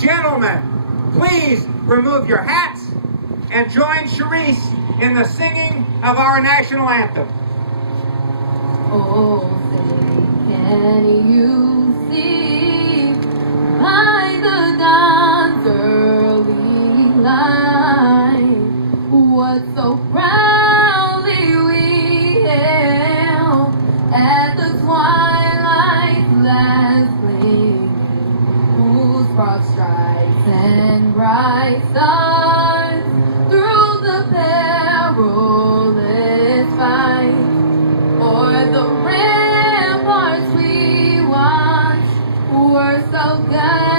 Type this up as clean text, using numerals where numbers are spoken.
Gentlemen, please remove your hats and join Cherise in the singing of our national anthem. Oh, say, can you see by the dawn's early light what so proudly we hailed at the twilight's last gleam, whose broad stripes and bright stars through the perilous fight, o'er the ramparts we watched were so good.